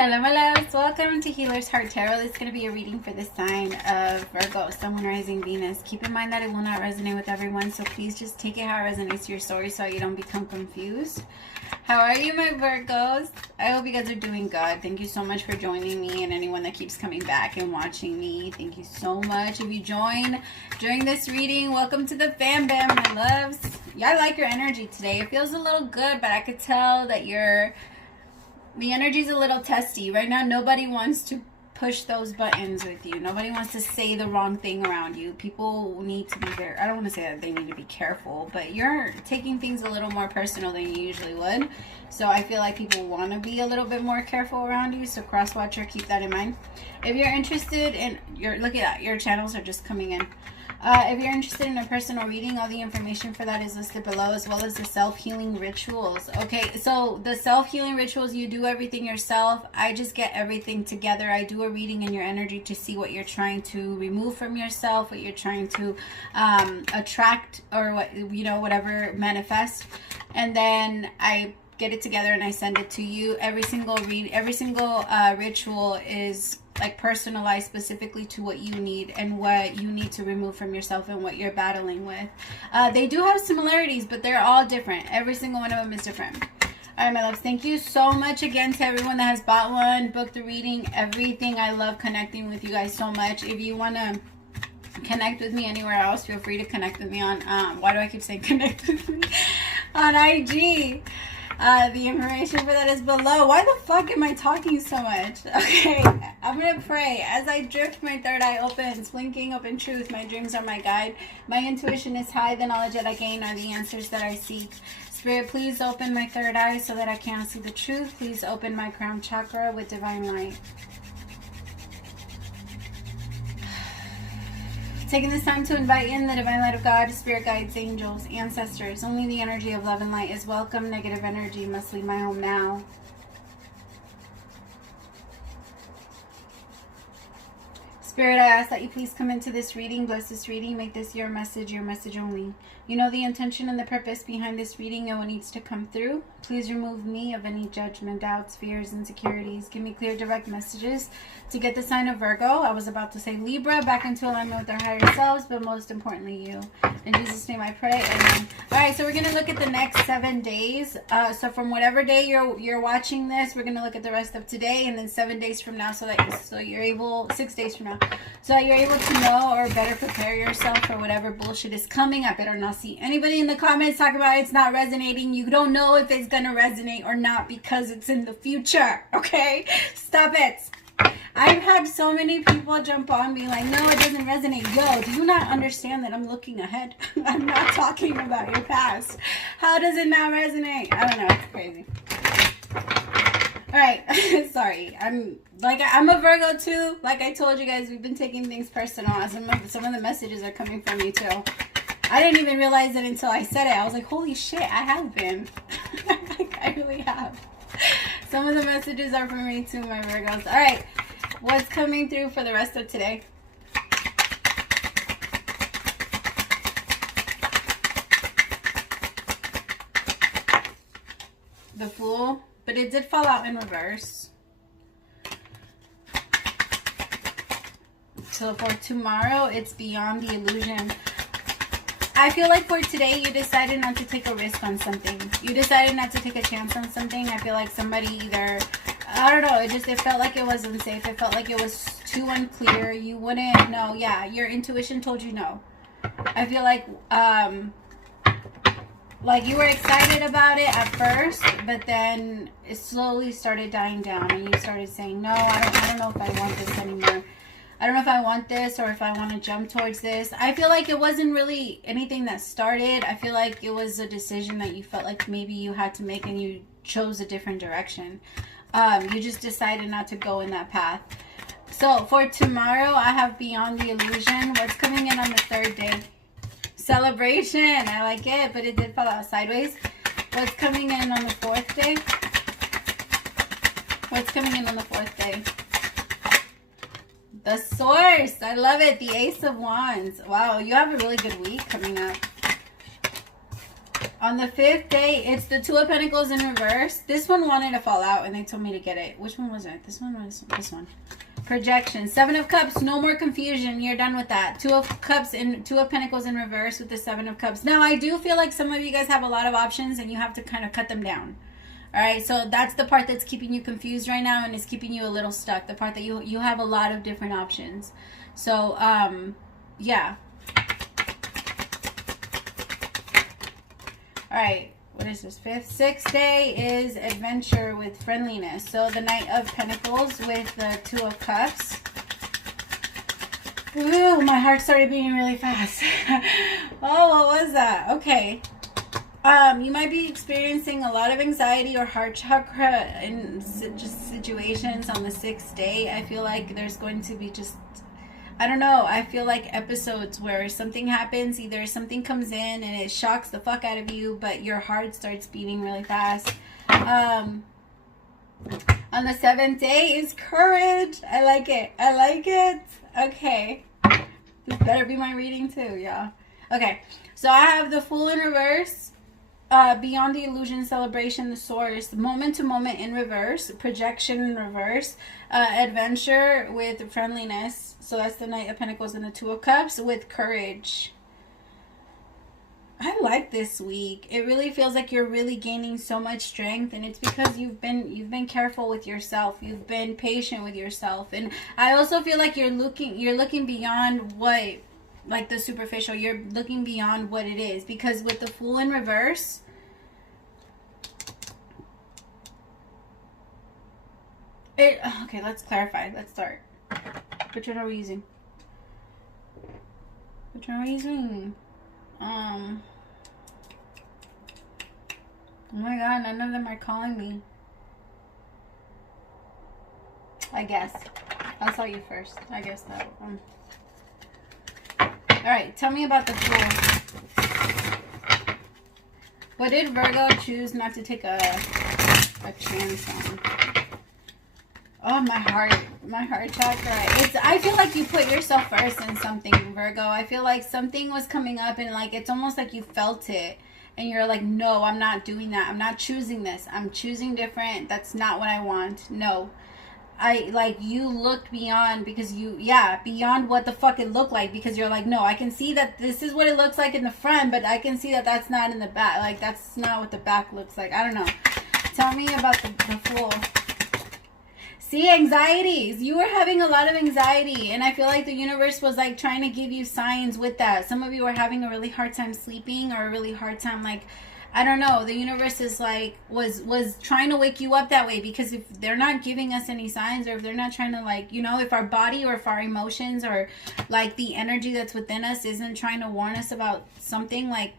Hello my loves, welcome to Healer's Heart Tarot. This is going to be a reading for the sign of Virgo, Sun, Moon, Rising, Venus. Keep in mind that it will not resonate with everyone, so please just take it how it resonates to your story so you don't become confused. How are you, my Virgos? I hope you guys are doing good. Thank you so much for joining me, and anyone that keeps coming back and watching me, thank you so much. If you join during this reading, welcome to the fam bam, my loves. Yeah, I like your energy today. It feels a little good, but I could tell that the energy is a little testy. Right now, nobody wants to push those buttons with you. Nobody wants to say the wrong thing around you. People need to be very, I don't want to say that they need to be careful, but you're taking things a little more personal than you usually would. So I feel like people want to be a little bit more careful around you. So cross watcher, keep that in mind. If you're interested in, look at that, your channels are just coming in. If you're interested in a personal reading, all the information for that is listed below, as well as the self-healing rituals. Okay, so the self-healing rituals, you do everything yourself. I just get everything together. I do a reading in your energy to see what you're trying to remove from yourself, what you're trying to attract, or what, you know, whatever manifest. And then I get it together and I send it to you. Every single ritual is like personalized specifically to what you need and what you need to remove from yourself and what you're battling with. They do have similarities, but they're all different. Every single one of them is different. All right, my loves, thank you so much again to everyone that has bought one, booked the reading, everything. I love connecting with you guys so much. If you want to connect with me anywhere else, feel free to connect with me on, why do I keep saying connect with me? On IG. The information for that is below. Why the fuck am I talking so much? Okay, I'm gonna pray. As I drift, my third eye opens, blinking open truth. My dreams are my guide. My intuition is high. The knowledge that I gain are the answers that I seek. Spirit, please open my third eye so that I can see the truth. Please open my crown chakra with divine light. Taking this time to invite in the divine light of God, spirit guides, angels, ancestors. Only the energy of love and light is welcome. Negative energy must leave my home now. Spirit, I ask that you please come into this reading, bless this reading, make this your message only. You know the intention and the purpose behind this reading and what needs to come through. Please remove me of any judgment, doubts, fears, insecurities. Give me clear, direct messages to get the sign of Virgo. I was about to say Libra, back into alignment with their higher selves, but most importantly you. In Jesus' name I pray, amen. Alright, so we're going to look at the next 7 days. So from whatever day you're watching this, we're going to look at the rest of today, and then 7 days from now, so you're able, 6 days from now, so that you're able to know or better prepare yourself for whatever bullshit is coming. I better not see anybody in the comments talk about it's not resonating. You don't know if it's going to resonate or not because it's in the future, okay? Stop it. I've had so many people jump on being like, no, it doesn't resonate. Yo, do you not understand that I'm looking ahead? I'm not talking about your past. How does it not resonate? I don't know. It's crazy. All right. Sorry. I'm a Virgo too. Like I told you guys, we've been taking things personal. Some of the messages are coming from you too. I didn't even realize it until I said it. I was like, holy shit, I have been. Like, I really have. Some of the messages are from me too, my Virgos. All right. What's coming through for the rest of today? The Fool. But it did fall out in reverse. So for tomorrow, it's Beyond the Illusion. I feel like for today, you decided not to take a risk on something. You decided not to take a chance on something. I feel like somebody either, I don't know, it felt like it was unsafe. It felt like it was too unclear. You wouldn't know. Yeah, your intuition told you no. I feel like you were excited about it at first, but then it slowly started dying down and you started saying, no, I don't know if I want this anymore. I don't know if I want this or if I want to jump towards this. I feel like it wasn't really anything that started. I feel like it was a decision that you felt like maybe you had to make and you chose a different direction. You just decided not to go in that path. So for tomorrow, I have Beyond the Illusion. What's coming in on the third day? Celebration. I like it, but it did fall out sideways. What's coming in on the fourth day? What's coming in on the fourth day? The Source. I love it. The Ace of Wands. Wow, you have a really good week coming up. On the 5th day, it's the Two of Pentacles in reverse. This one wanted to fall out and they told me to get it. Which one was it? This one was this one. Projection. 7 of Cups. No more confusion. You're done with that. 2 of Cups and 2 of Pentacles in reverse with the 7 of Cups. Now, I do feel like some of you guys have a lot of options and you have to kind of cut them down. All right, so that's the part that's keeping you confused right now and is keeping you a little stuck. The part that you have a lot of different options. So, yeah. All right, what is this? 5th, 6th day is adventure with friendliness. So the Knight of Pentacles with the 2 of Cups. Ooh, my heart started beating really fast. Oh, what was that? Okay. You might be experiencing a lot of anxiety or heart chakra in just situations on the 6th day. I feel like there's going to be just, I don't know, I feel like episodes where something happens, either something comes in and it shocks the fuck out of you, but your heart starts beating really fast. On the 7th day is courage. I like it. I like it. Okay. This better be my reading too, y'all. Okay. So I have the Fool in reverse. Beyond the illusion, celebration, the source, moment to moment in reverse, projection in reverse, adventure with friendliness. So that's the Knight of Pentacles and the 2 of Cups with courage. I like this week. It really feels like you're really gaining so much strength, and it's because you've been careful with yourself. You've been patient with yourself, and I also feel like you're looking beyond what, like, the superficial. You're looking beyond what it is, because with the Fool in reverse, okay, let's clarify. Let's start. Which one are we using? Which one are we using? Oh my god, none of them are calling me. I guess. I'll tell you first. I guess that one. Alright, tell me about the Fool. What did Virgo choose not to take a chance on? Oh, my heart chakra. I feel like you put yourself first in something, Virgo. I feel like something was coming up and like it's almost like you felt it. And you're like, no, I'm not doing that. I'm not choosing this. I'm choosing different. That's not what I want. No. You looked beyond because beyond what the fuck it looked like, because you're like, no, I can see that this is what it looks like in the front, but I can see that that's not in the back. Like, that's not what the back looks like. I don't know. Tell me about the Fool. See, anxieties. You were having a lot of anxiety, and I feel like the universe was like trying to give you signs with that. Some of you are having a really hard time sleeping, or a really hard time, like, I don't know. The universe is like, was trying to wake you up that way, because if they're not giving us any signs, or if they're not trying to, like, you know, if our body or if our emotions or like the energy that's within us isn't trying to warn us about something, like,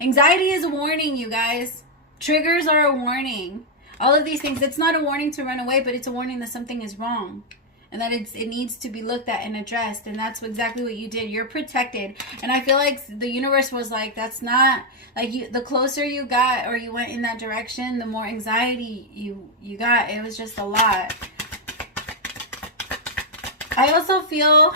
anxiety is a warning, you guys. Triggers are a warning. All of these things, it's not a warning to run away, but it's a warning that something is wrong. And that it needs to be looked at and addressed. And that's exactly what you did. You're protected. And I feel like the universe was like, that's not, like, the closer you got or you went in that direction, the more anxiety you got. It was just a lot. I also feel,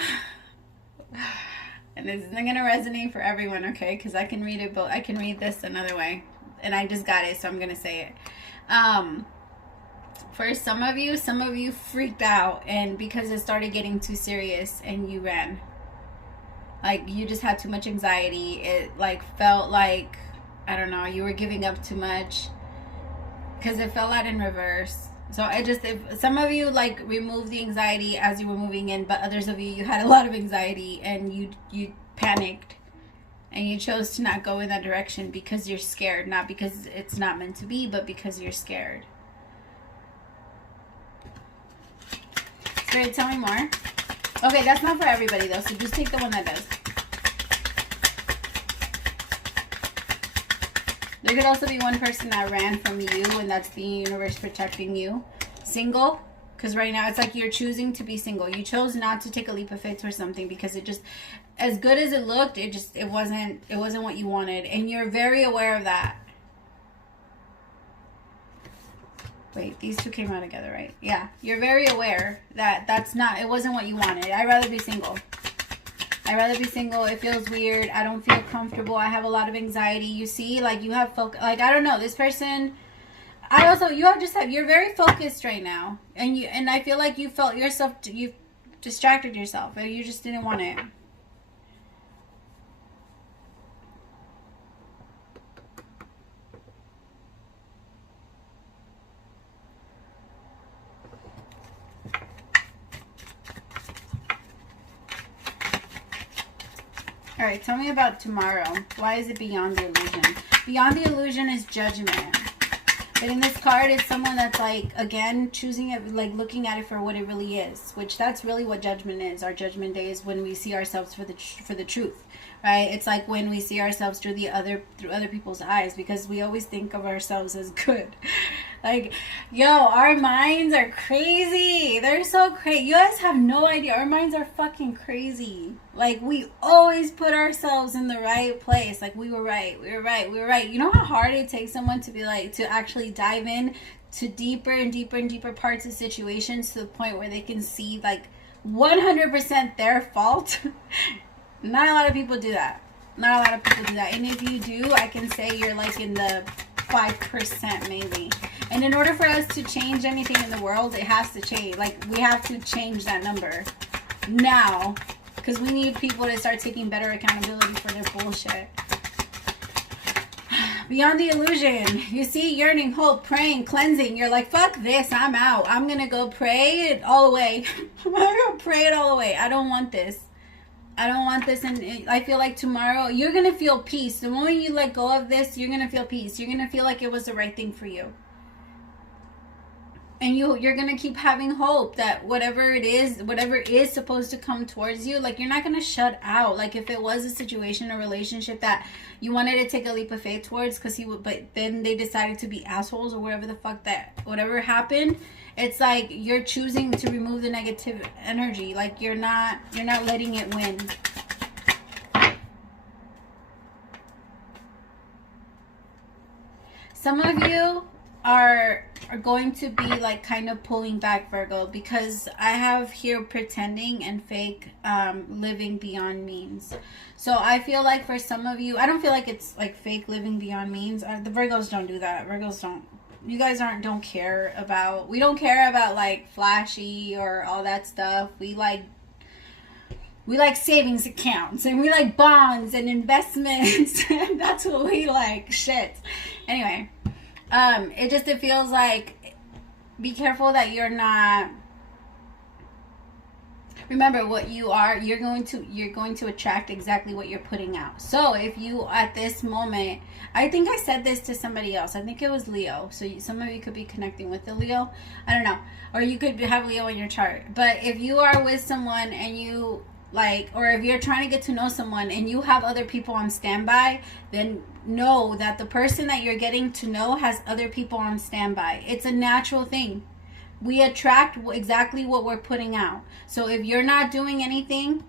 and this isn't going to resonate for everyone, okay? Because I can read it, but I can read this another way. And I just got it, so I'm going to say it. For some of you freaked out, and because it started getting too serious and you ran. Like, you just had too much anxiety. It like felt like, I don't know, you were giving up too much, because it fell out in reverse. So if some of you like removed the anxiety as you were moving in, but others of you had a lot of anxiety and you panicked. And you chose to not go in that direction because you're scared. Not because it's not meant to be, but because you're scared. Spirit, tell me more. Okay, that's not for everybody, though. So just take the one that does. There could also be one person that ran from you, and that's the universe protecting you. Single. Because right now it's like you're choosing to be single. You chose not to take a leap of faith or something because it just, as good as it looked, it wasn't what you wanted. And you're very aware of that. Wait, these two came out together, right? Yeah. You're very aware that it wasn't what you wanted. I'd rather be single. I'd rather be single. It feels weird. I don't feel comfortable. I have a lot of anxiety. You see, like, you have like, I don't know, this person. You're very focused right now, and I feel like you felt yourself, you distracted yourself, or you just didn't want it. All right, tell me about tomorrow. Why is it beyond the illusion? Beyond the illusion is judgment. But in this card, it's someone that's like, again, choosing it, like looking at it for what it really is, which that's really what judgment is. Our judgment day is when we see ourselves for the truth, right? It's like when we see ourselves through other people's eyes, because we always think of ourselves as good. Like, yo, our minds are crazy. They're so crazy. You guys have no idea. Our minds are fucking crazy. Like, we always put ourselves in the right place. Like, we were right. You know how hard it takes someone to be like, to actually dive in to deeper and deeper and deeper parts of situations to the point where they can see like 100% their fault? Not a lot of people do that. Not a lot of people do that. And if you do, I can say you're like in the 5% maybe. And in order for us to change anything in the world, it has to change. Like, we have to change that number now, because we need people to start taking better accountability for their bullshit. Beyond the illusion, you see, yearning, hope, praying, cleansing. You're like, fuck this, I'm out. I'm gonna go pray it all the way. I'm gonna go pray it all the way. I don't want this. I don't want this. And I feel like tomorrow you're gonna feel peace. The moment you let go of this, you're gonna feel peace. You're gonna feel like it was the right thing for you. And you're going to keep having hope that whatever is supposed to come towards you, like, you're not going to shut out. Like, if it was a situation, a relationship that you wanted to take a leap of faith towards, but then they decided to be assholes or whatever happened, it's like you're choosing to remove the negative energy. Like, you're not letting it win. Some of you are going to be like kind of pulling back, Virgo, because I have here pretending and fake living beyond means. So I feel like for some of you, I don't feel like it's like fake living beyond means. The Virgos don't do that. Virgos don't. You guys don't care about, we don't care about like flashy or all that stuff. We like savings accounts, and we like bonds and investments. That's what we like. Shit. Anyway, it feels like, be careful that you're not, remember what you are, you're going to attract exactly what you're putting out. So if you, at this moment, I think I said this to somebody else, I think it was Leo, so some of you could be connecting with the Leo, I don't know, or you could have Leo in your chart. But if you are with someone and you like, or if you're trying to get to know someone and you have other people on standby, then know that the person that you're getting to know has other people on standby. It's a natural thing. We attract exactly what we're putting out. So if you're not doing anything,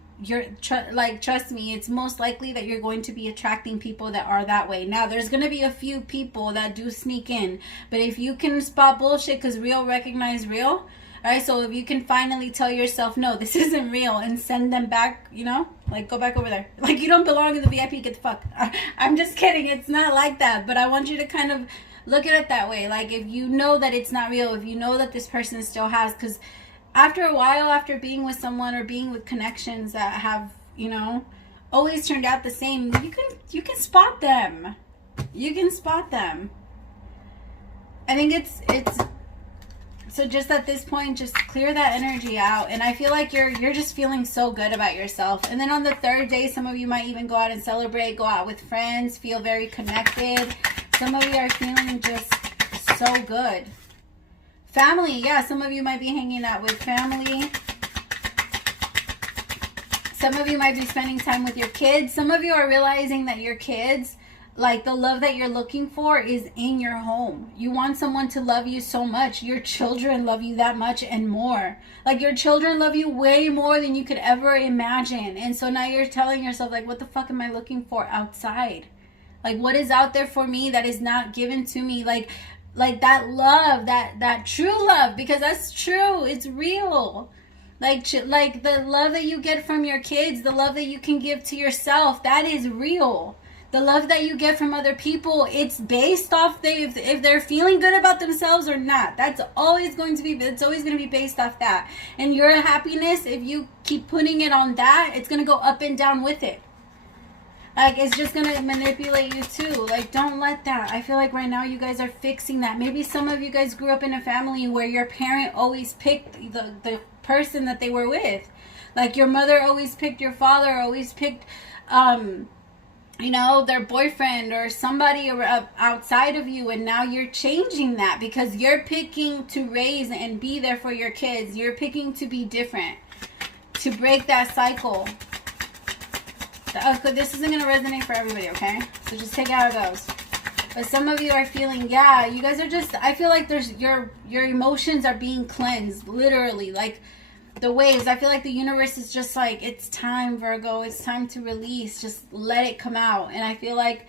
trust me, it's most likely that you're going to be attracting people that are that way. Now, there's going to be a few people that do sneak in, but if you can spot bullshit, because real recognize real. Alright, so if you can finally tell yourself, no, this isn't real, and send them back, you know, like, go back over there. Like, you don't belong in the VIP, get the fuck. I'm just kidding, it's not like that, but I want you to kind of look at it that way. Like, if you know that it's not real, if you know that this person still has, because after a while, after being with someone or being with connections that have, you know, always turned out the same, you can spot them. You can spot them. I think it's so just at this point, just clear that energy out. And I feel like you're just feeling so good about yourself. And then on the third day, some of you might even go out and celebrate, go out with friends, feel very connected. Some of you are feeling just so good. Family, yeah, some of you might be hanging out with family. Some of you might be spending time with your kids. Some of you are realizing that your kids, like, the love that you're looking for is in your home. You want someone to love you so much. Your children love you that much and more. Like, your children love you way more than you could ever imagine. And so now you're telling yourself, like, what the fuck am I looking for outside? Like, what is out there for me that is not given to me? Like that love, that true love, because that's true. It's real. Like the love that you get from your kids, the love that you can give to yourself, that is real. The love that you get from other people, it's based off if they're feeling good about themselves or not. It's always going to be based off that. And your happiness, if you keep putting it on that, it's going to go up and down with it. Like, it's just going to manipulate you too. Like, don't let that. I feel like right now you guys are fixing that. Maybe some of you guys grew up in a family where your parent always picked the person that they were with. Like, your mother always picked your father, always picked, you know, their boyfriend or somebody outside of you, and now you're changing that because you're picking to raise and be there for your kids. You're picking to be different, to break that cycle. Okay, this isn't going to resonate for everybody, okay? So just take it how it goes. But some of you are feeling, yeah, you guys are just, I feel like there's your emotions are being cleansed, literally, like the waves. I feel like the universe is just like, it's time, Virgo, it's time to release, just let it come out. And I feel like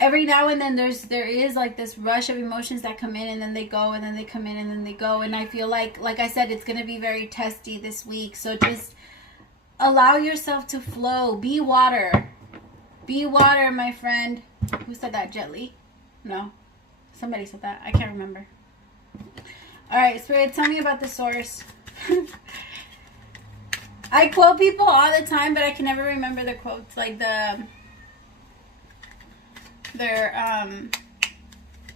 every now and then there is like this rush of emotions that come in and then they go, and then they come in and then they go. And I feel like I said, it's going to be very testy this week. So just allow yourself to flow. Be water. Be water, my friend. Who said that? Jet Li? No. Somebody said that. I can't remember. Alright, Spirit, tell me about the source. I quote people all the time, but I can never remember the quotes. Like their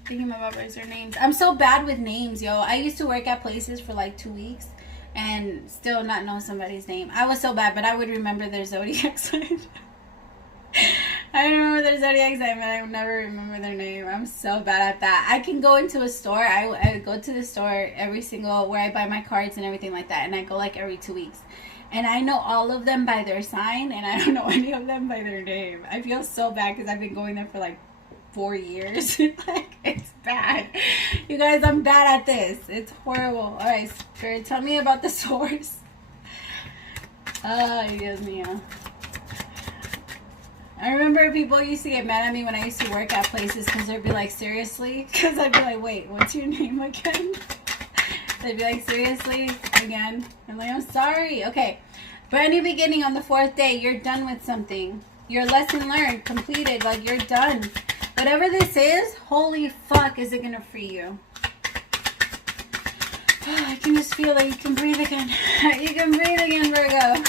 thinking their names. I'm so bad with names, yo. I used to work at places for like 2 weeks and still not know somebody's name. I was so bad, but I would remember their zodiac sign. I remember their zodiac sign, but I would never remember their name. I'm so bad at that. I can go into a store. I go to the store every single, where I buy my cards and everything like that, and I go like every 2 weeks. And I know all of them by their sign, and I don't know any of them by their name. I feel so bad because I've been going there for like 4 years. Like, it's bad. You guys, I'm bad at this. It's horrible. All right, Spirit, tell me about the source. Ay, Dios mío. I remember people used to get mad at me when I used to work at places because they'd be like, seriously? Because I'd be like, wait, what's your name again? They'd be like, seriously? Again? I'm like, I'm sorry. Okay. Brand new beginning on the 4th day. You're done with something. Your lesson learned, completed. Like, you're done. Whatever this is, holy fuck, is it going to free you? Oh, I can just feel it. You can breathe again. You can breathe again, Virgo.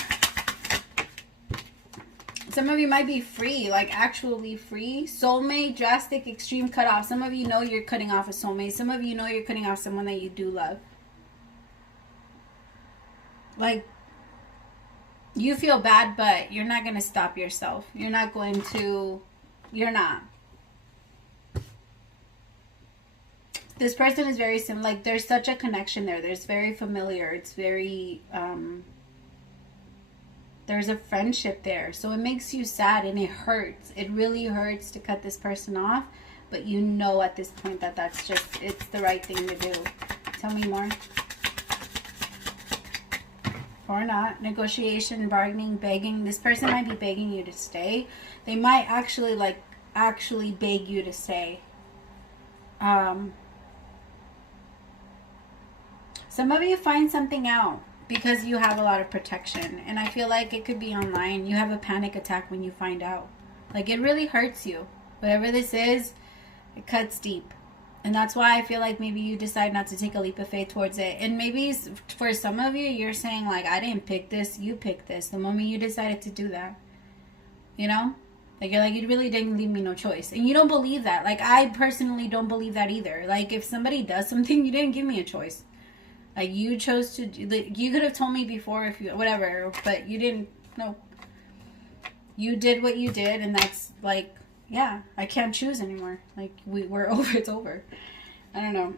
Some of you might be free, like actually free. Soulmate, drastic, extreme cutoff. Some of you know you're cutting off a soulmate. Some of you know you're cutting off someone that you do love. Like, you feel bad, but you're not going to stop yourself. You're not. This person is very similar. Like, there's such a connection there. There's very familiar. It's very, there's a friendship there. So it makes you sad and it hurts. It really hurts to cut this person off. But you know at this point that that's just, it's the right thing to do. Tell me more. Or not. Negotiation, bargaining, begging. This person might be begging you to stay. They might actually beg you to stay. Some of you find something out because you have a lot of protection. And I feel like it could be online. You have a panic attack when you find out. Like, it really hurts you. Whatever this is, it cuts deep. And that's why I feel like maybe you decide not to take a leap of faith towards it. And maybe for some of you, you're saying, like, I didn't pick this, you picked this. The moment you decided to do that. You know? Like, you're like, you really didn't leave me no choice. And you don't believe that. Like, I personally don't believe that either. Like, if somebody does something, you didn't give me a choice. Like, you chose to, you could have told me before if you, whatever, but you didn't, no. You did what you did, and that's, like, yeah, I can't choose anymore. Like, we're over, it's over. I don't know.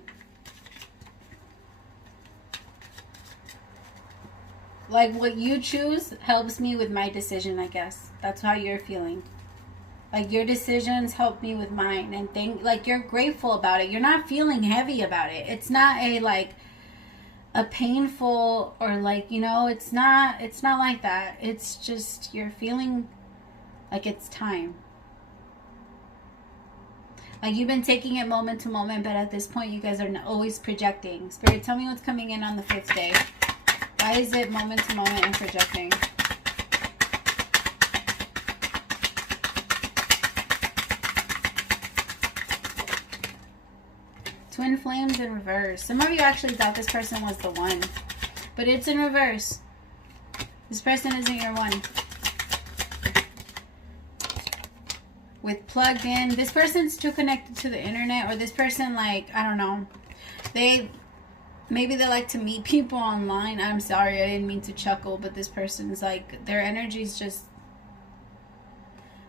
Like, what you choose helps me with my decision, I guess. That's how you're feeling. Like, your decisions help me with mine, and like, you're grateful about it. You're not feeling heavy about it. It's not a painful, or like, you know, it's not like that. It's just, you're feeling like it's time. Like, you've been taking it moment to moment, but at this point, you guys are always projecting. Spirit, tell me what's coming in on the 5th day. Why is it moment to moment and projecting? Twin flames in reverse. Some of you actually thought this person was the one, but it's in reverse. This person isn't your one. With plugged in, this person's too connected to the internet, or this person, like, I don't know, maybe they like to meet people online. I'm sorry, I didn't mean to chuckle, but this person's like, their energy's just,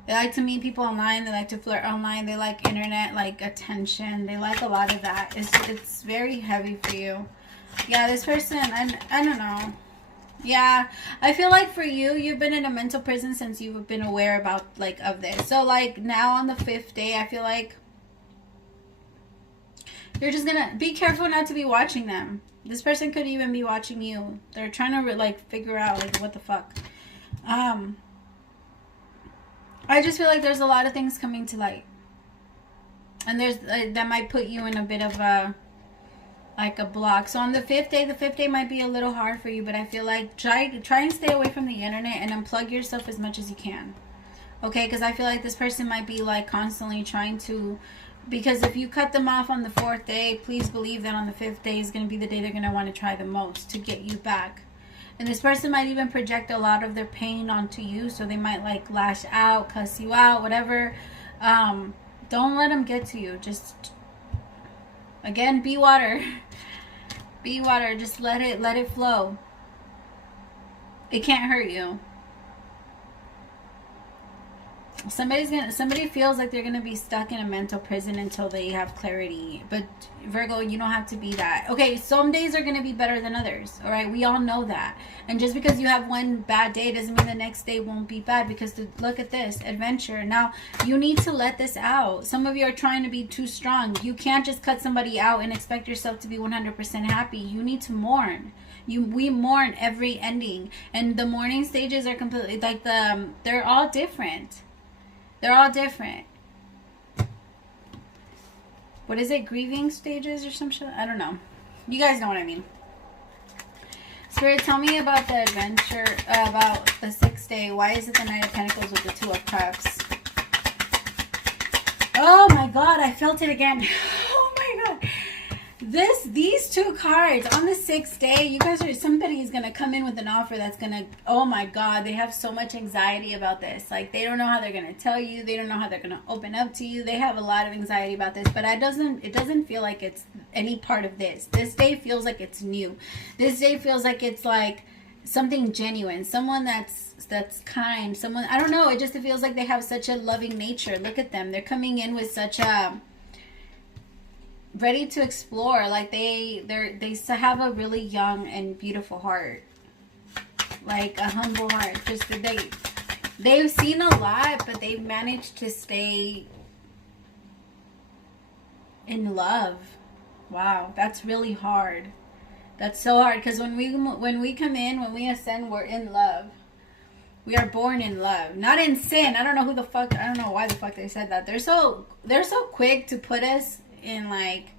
they like to meet people online, they like to flirt online, they like internet, like, attention, they like a lot of that. It's very heavy for you. Yeah, this person, I don't know. Yeah, I feel like for you, you've been in a mental prison since you've been aware about, like, of this. So, like, now on the 5th day, I feel like you're just gonna be careful not to be watching them. This person could even be watching you. They're trying to, like, figure out, like, what the fuck. I just feel like there's a lot of things coming to light. And there's, that might put you in a bit of a, like, a block. So on the 5th day might be a little hard for you, but I feel like try and stay away from the internet and unplug yourself as much as you can. Okay, because I feel like this person might be, like, constantly trying to, because if you cut them off on the 4th day, please believe that on the 5th day is going to be the day they're going to want to try the most to get you back. And this person might even project a lot of their pain onto you, so they might, like, lash out, cuss you out, whatever. Don't let them get to you. Just, again, be water. Be water. Just let it flow. It can't hurt you. Somebody feels like they're gonna be stuck in a mental prison until they have clarity. But Virgo, you don't have to be that. Okay, some days are gonna be better than others. All right, we all know that. And just because you have one bad day doesn't mean the next day won't be bad. Because look at this adventure. Now you need to let this out. Some of you are trying to be too strong. You can't just cut somebody out and expect yourself to be 100% happy. You need to mourn. We mourn every ending, and the mourning stages are completely like they're all different. They're all different. What is it? Grieving stages or some shit? I don't know. You guys know what I mean. Spirit, tell me about the adventure, about the 6th day. Why is it the Knight of Pentacles with the 2 of Cups? Oh my God, I felt it again. Oh my God. These 2 cards on the 6th day, you guys are, somebody is going to come in with an offer that's going to, oh my God, they have so much anxiety about this. Like, they don't know how they're going to tell you. They don't know how they're going to open up to you. They have a lot of anxiety about this, but it doesn't feel like it's any part of this. This day feels like it's new. This day feels like it's like something genuine, someone that's kind, someone, I don't know, it just feels like they have such a loving nature. Look at them. They're coming in with such a ready to explore, like they have a really young and beautiful heart, like a humble heart. Just they've seen a lot, but they've managed to stay in love. Wow, that's really hard. That's so hard, because when we come in, when we ascend, we're in love. We are born in love, not in sin. I don't know why the fuck they said that. They're so quick to put us in, like,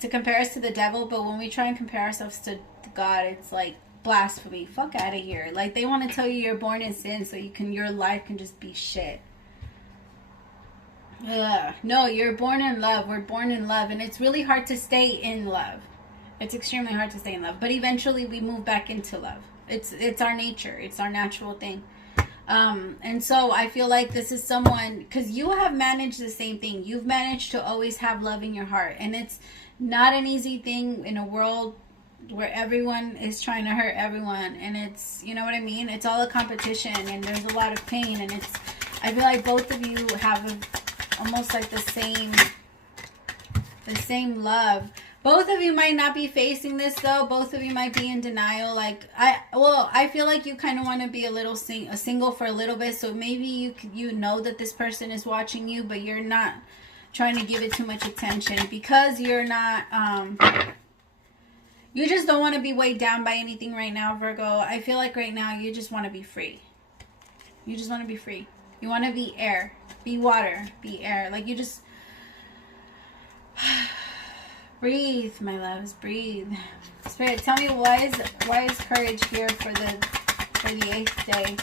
to compare us to the devil, but when we try and compare ourselves to God, it's like blasphemy. Fuck out of here. Like, they want to tell you you're born in sin so your life can just be shit. Ugh. No, you're born in love. We're born in love, and it's really hard to stay in love. It's extremely hard to stay in love, but eventually we move back into love. It's our nature. It's our natural thing. And so I feel like this is someone, because you have managed the same thing. You've managed to always have love in your heart. And it's not an easy thing in a world where everyone is trying to hurt everyone. And it's, you know what I mean? It's all a competition, and there's a lot of pain. And I feel like both of you have almost like the same love. Both of you might not be facing this, though. Both of you might be in denial. Like, I feel like you kind of want to be a little single for a little bit. So maybe you know that this person is watching you, but you're not trying to give it too much attention because you're not, you just don't want to be weighed down by anything right now, Virgo. I feel like right now you just want to be free. You just want to be free. You want to be air, be water, be air. Like, you just... breathe, my loves, breathe. Spirit, tell me why is courage here for the 8th day?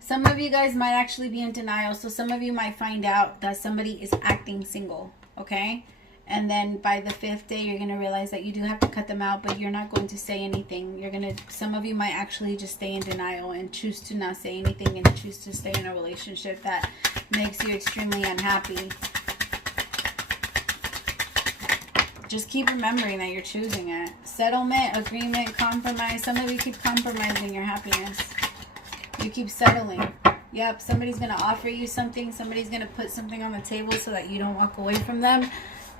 Some of you guys might actually be in denial. So some of you might find out that somebody is acting single, okay? And then by the 5th day, you're going to realize that you do have to cut them out, but you're not going to say anything. Some of you might actually just stay in denial and choose to not say anything and choose to stay in a relationship that makes you extremely unhappy. Just keep remembering that you're choosing it. Settlement, agreement, compromise. Some of you keep compromising your happiness. You keep settling. Yep, somebody's going to offer you something. Somebody's going to put something on the table so that you don't walk away from them.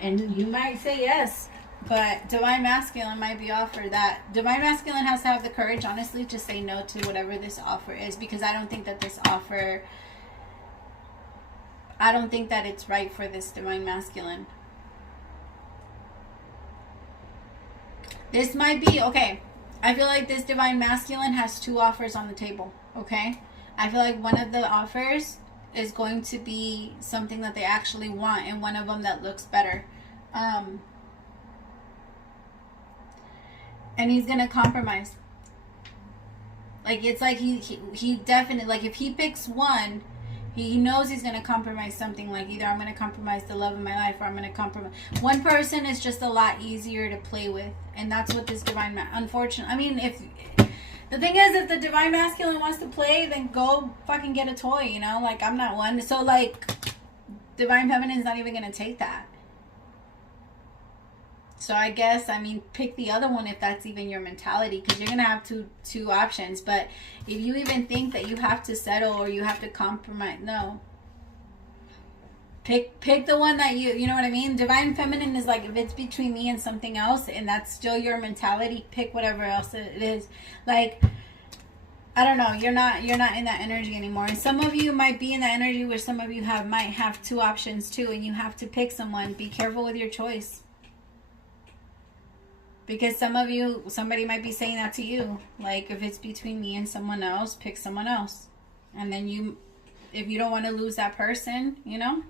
And you might say yes. But Divine Masculine might be offered that. Divine Masculine has to have the courage, honestly, to say no to whatever this offer is. Because I don't think that this offer... I don't think that it's right for this Divine Masculine. This might be... Okay, I feel like this Divine Masculine has 2 offers on the table. Okay, I feel like one of the offers is going to be something that they actually want, and one of them that looks better. And he's gonna compromise. Like, it's like he definitely, like, if he picks one, he knows he's gonna compromise something. Like, either I'm gonna compromise the love of my life, or I'm gonna compromise. One person is just a lot easier to play with, and that's what this Divine unfortunately, I mean, if the thing is, if the Divine Masculine wants to play, then go fucking get a toy, you know? Like, I'm not one. So, like, Divine Feminine's not even going to take that. So, I guess, I mean, pick the other one if that's even your mentality. Because you're going to have two options. But if you even think that you have to settle or you have to compromise, no. Pick the one that you know what I mean? Divine Feminine is like, if it's between me and something else and that's still your mentality, pick whatever else it is. Like, I don't know, you're not in that energy anymore. And some of you might be in that energy where some of you might have 2 options too, and you have to pick someone. Be careful with your choice. Because somebody might be saying that to you. Like, if it's between me and someone else, pick someone else. And then if you don't want to lose that person, you know?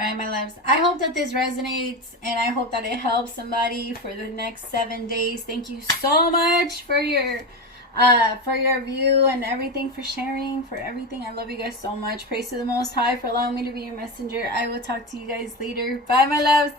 All right, my loves. I hope that this resonates, and I hope that it helps somebody for the next 7 days. Thank you so much for your view and everything, for sharing, for everything. I love you guys so much. Praise to the Most High for allowing me to be your messenger. I will talk to you guys later. Bye, my loves.